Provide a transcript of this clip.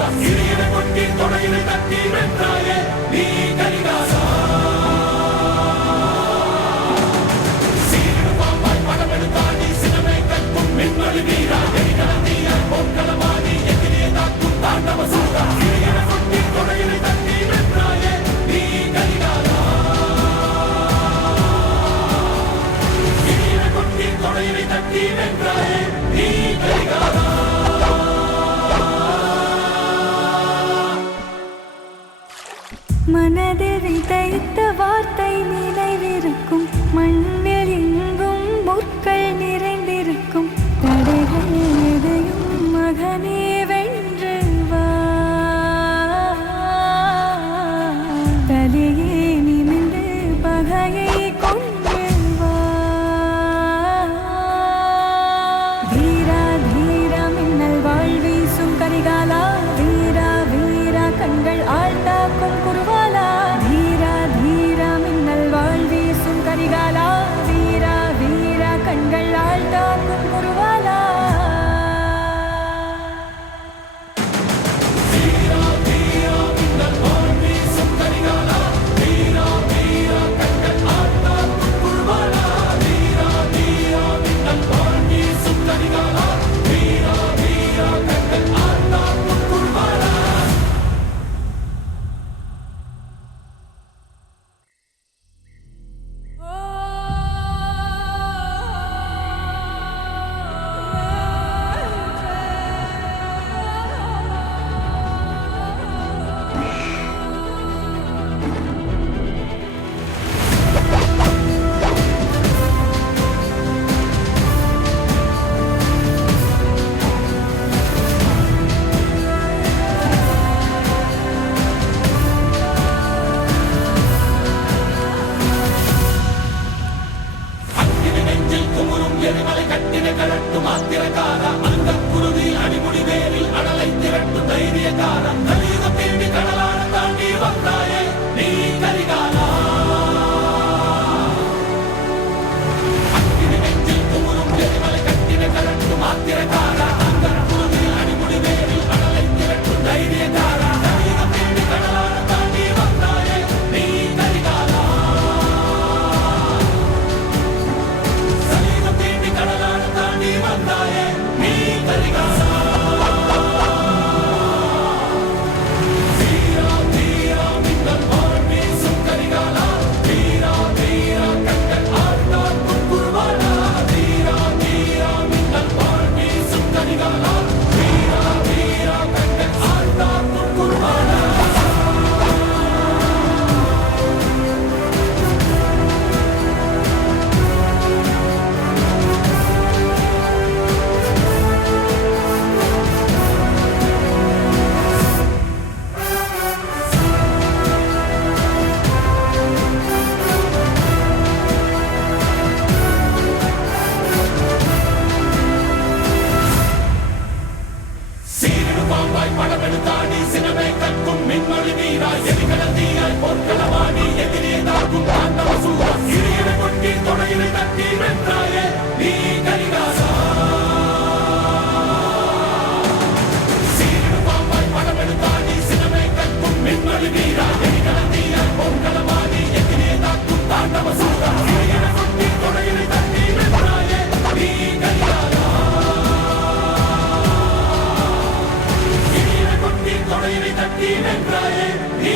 சூரா இடியினை கொட்டி தொடையினை தட்டி வென்றாயே நீ கரிகாலா சீரிடு பாம்பாய் படமெடுத்தாடி சினமே கற்கும் மின்மொழி வீரா எரிகலந்தீயாய் போர்க்களமாடி எதிரியை தாக்கும் தாண்டவ சூரா இடியினை கொட்டி தொடையினை தட்டி வென்றாயே நீ கரிகாலா இடியினை கொட்டி தொடையினை தட்டி வென்றாயே நீ கரிகாலா மனதில் விதைத்த வார்த்தை நினைவிருக்கும் மண்ணில் எங்கும் முற்கள் நிறைந்திருக்கும் தடைகள் எதையும் மகனே வென்று வா தலையே நிமிர்ந்து பகையை கொண்டு வா தீரா தீரா மின்னல் வாழ்வீசும் கரிகாலா வீரா வீரா கண்கள் ஆழ்த்தாக்கும் குருவாலா தீரா தீரா மின்னல் வாழ்வீசும் கரிகாலா வீரா வீரா கண்கள் ஆழ்த்தாக்கும் குருவாலா எரிமலை கட்டினை கழட்டும் ஆத்திரக்காரா அந்த குருதி அடிமுடி வேரில் அடலை திரட்டும் தைரியக்காரா கலியுகம் தேடி கடலான தாண்டி வந்தாயே நீ கரிகாலா அக்கினி நெஞ்சில் குமுறும் எரிமலை கட்டினை கழட்டும் ஆத்திரக்காரா அந்த குருதி அடிமுடி வேரில் அடலை திரட்டும் தைரியக்காரா கலியுகம் தேடி கடலான தாண்டி வந்தாயே நீ கரிகாலா கடலான தாண்டி வந்தாயே நீ கரிகாலா வீரா வீரா மின்னல் வான் வீசும் கரிகாலா வீரா வீரா கண்கள் ஆழ்த்தாக்கும் குருவாலா வீரா வீரா மின்னல் வான் வீசும் கரிகாலா வீரா வீரா கண்கள் ஆழ்த்தாக்கும் குருவாலா பாம்பாய் படமெடுத்தாடி சினமே கற்கும் மின்மொழி வீரா எரிகலந்தீயாய் போர்க்களமாடி எதிரியை தாக்கும் தாண்டவ சூரா இடியினை கொட்டி தொடையினை தட்டி வென்றாயே நீ கரிகாலா சீரிடு பாம்பாய் படமெடுத்தாடி சினமே கற்கும் மின்மொழி வீரா எரிகலந்தீயாய் போர்க்களமாடி எதிரியை தாக்கும் தாண்டவ சூரா இடியினை கொட்டி தொடையினை தட்டி வென்றாயே நீ கரிகாலா தொடையினை தட்டி வென்றாயே நீ